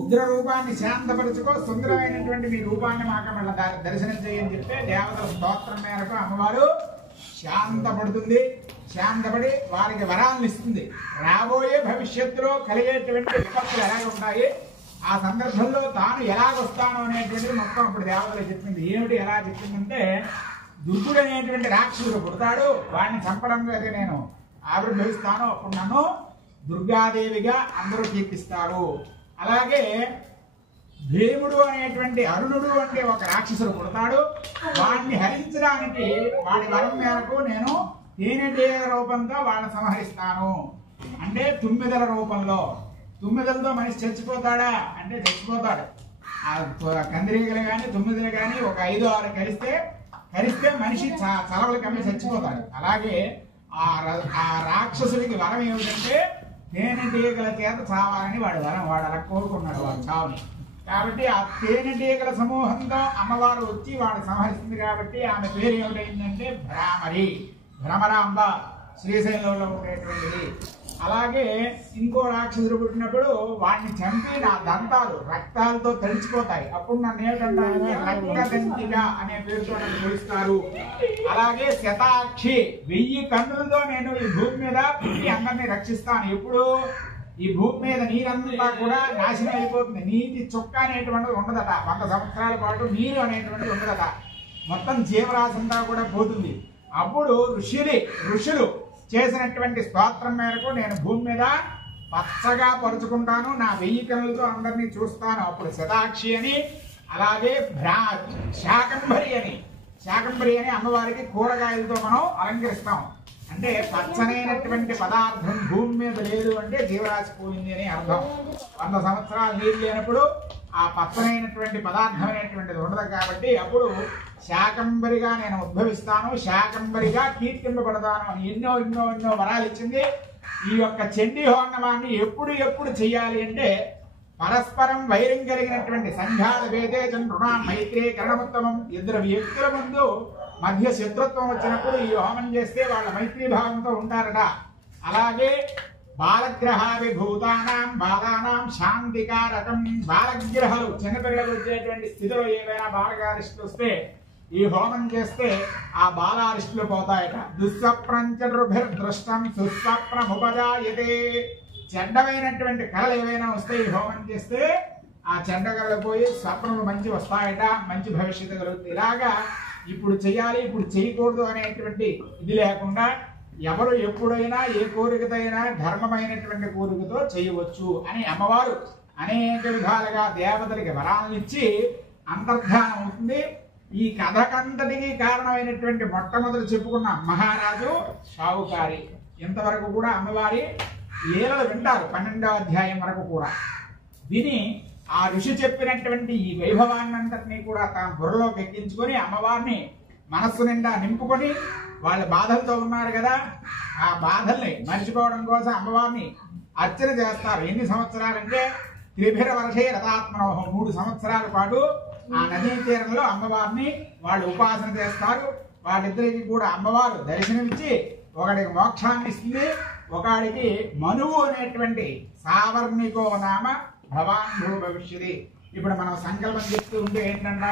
ఉగ్ర రూపాన్ని శాంతపరుచుకో సుందరమైనటువంటి మీ రూపాన్ని మాకు మళ్ళీ దర్శనం చేయని చెప్తే దేవతల స్తోత్రం మేరకు అమ్మవారు శాంతపడుతుంది. శాంతపడి వారికి వరాలను ఇస్తుంది. రాబోయే భవిష్యత్తులో కలిగేటువంటి విపత్తులు ఎలాగ ఉంటాయి, ఆ సందర్భంలో తాను ఎలాగొస్తాను అనేటువంటిది మొత్తం అప్పుడు దేవతలు చెప్పింది. ఏమిటి ఎలా చెప్పిందంటే, దుర్గుడు అనేటువంటి రాక్షసుడు పుడతాడు, వాడిని చంపడం అయితే నేను ఆవిర్భవిస్తాను, అప్పుడు నన్ను దుర్గాదేవిగా అందరూ కీర్తిస్తారు. అలాగే భీముడు అనేటువంటి అరుణుడు అంటే ఒక రాక్షసుడు పుడతాడు, వాడిని హరించడానికి వాడి వరం మేరకు నేను తేనెటీగ రూపంతో వాళ్ళని సంహరిస్తాను. అంటే తుమ్మిదల రూపంలో. తుమ్మిదలతో మనిషి చచ్చిపోతాడా అంటే చచ్చిపోతాడు. ఆ కందిరీగలు కానీ తుమ్మిదలు కానీ ఒక 5-6 కరిస్తే మనిషి చలవలు కమ్మి చచ్చిపోతాడు. అలాగే ఆ రాక్షసుడికి వరం ఏమిటంటే తేనెటీగల చేత చావాలని వాడి వరం. వాడు అలా కోరుకున్నాడు వాడు చావుని. కాబట్టి ఆ తేనెటీగల సమూహంతో అమ్మవారు వచ్చి వాడు సంహరిస్తుంది. కాబట్టి ఆమె పేరు ఏమిటైందంటే భ్రామరి, భ్రమరాంబ, శ్రీశైలంలో ఉండేటువంటిది. అలాగే ఇంకో రాక్షసుడు పుట్టినప్పుడు వాడిని చంపి నా దంతాలు రక్తాలతో తడిచిపోతాయి. అప్పుడు నన్ను ఏమిటంటే రక్తదంతిగా అనే పేరుతో నన్ను పిలుస్తారు. అలాగే శతాక్షి, 1000 కన్నులతో నేను ఈ భూమి మీద పుట్టి అందరినీ రక్షిస్తాను. ఎప్పుడు ఈ భూమి మీద నీరంతా కూడా నాశనం అయిపోతుంది. నీటి చుక్క అనేటువంటిది ఉండదట. 100 సంవత్సరాల పాటు నీరు అనేటువంటిది ఉండదట. మొత్తం జీవరాశి అంతా కూడా పోతుంది. అప్పుడు ఋషులు చేసినటువంటి స్తోత్రం మేరకు నేను భూమి మీద పచ్చగా పరుచుకుంటాను, నా 1000 కన్నులతో అందరినీ చూస్తాను. అప్పుడు శతాక్షి అని, అలాగే శాకంబరి అని అమ్మవారికి కూరగాయలతో మనం అలంకరిస్తాం. అంటే పచ్చనైనటువంటి పదార్థం భూమి మీద లేదు అంటే జీవరాశి పోయింది అని అర్థం. 100 సంవత్సరాలు నీరు లేనప్పుడు ఆ పచ్చనైనటువంటి పదార్థం అనేటువంటిది ఉండదు. కాబట్టి అప్పుడు శాకంబరిగా నేను ఉద్భవిస్తాను, శాకంబరిగా కీర్తింపబడతాను అని ఎన్నో వరాలు ఇచ్చింది. ఈ యొక్క చండీ హోమనామాన్ని ఎప్పుడు చెయ్యాలి అంటే, పరస్పరం వైరం కలిగినటువంటి సంఘాల వేదే చంద్రుణ మైత్రే కరణముత్తమం. 2 వ్యక్తుల ముందు మధ్య శత్రుత్వం వచ్చినప్పుడు ఈ హోమం చేస్తే వాళ్ళ మైత్రీ భావంతో ఉంటారట. అలాగే బాలగ్రహాభిభూతానాం బాలానాం శాంతికారకం. బాలగ్రహాలు చిన్నపిల్లలకు వచ్చేటువంటి స్థితిలో ఏవైనా బాలగారిష్టులు వస్తే ఈ హోమం చేస్తే ఆ బాలారిష్టులు పోతాయట. దుస్సప్రంచరుభిర్దృష్టం సుస్వప్నముపజాయతే. చెడ్డమైనటువంటి కళలు ఏవైనా వస్తే ఈ హోమం చేస్తే ఆ చెడ్డ కళలు పోయి స్వప్నములు మంచి వస్తాయట, మంచి భవిష్యత్తు కలుగుతుంది. ఇలాగా ఇప్పుడు చెయ్యాలి, ఇప్పుడు చేయకూడదు అనేటువంటి ఇది లేకుండా ఎవరు ఎప్పుడైనా ఏ కోరికతో అయినా ధర్మమైనటువంటి కోరికతో చేయవచ్చు అని అమ్మవారు అనేక విధాలుగా దేవతలకి వరాలను ఇచ్చి అంతర్ధానం అవుతుంది. ఈ కథకంతటికి కారణమైనటువంటి మొట్టమొదటి చెప్పుకున్న మహారాజు షావుకారి. ఇంతవరకు కూడా అమ్మవారి లీలలు వింటారు 12వ అధ్యాయం వరకు కూడా. విని ఆ ఋషి చెప్పినటువంటి ఈ వైభవాన్నంతటినీ కూడా తన బుర్రలోకి ఎక్కించుకొని అమ్మవారిని మనస్సు నిండా నింపుకొని, వాళ్ళ బాధలతో ఉన్నారు కదా, ఆ బాధల్ని మర్చిపోవడం కోసం అమ్మవారిని అర్చన చేస్తారు. ఎన్ని సంవత్సరాలంటే 3 వర్షే రథాత్మనోహం, 3 సంవత్సరాల పాటు ఆ నదీ తీరంలో అమ్మవారిని వాళ్ళు ఉపాసన చేస్తారు. వాళ్ళిద్దరికి కూడా అమ్మవారు దర్శనమిచ్చి ఒకడికి మోక్షాన్ని ఇస్తుంది, ఒకడికి మనువు అనేటువంటి సావర్ణికో నామ భవాన్ భూ భవిష్యది. ఇప్పుడు మనం సంకల్పం చెప్తూ ఉంటే ఏంటంటే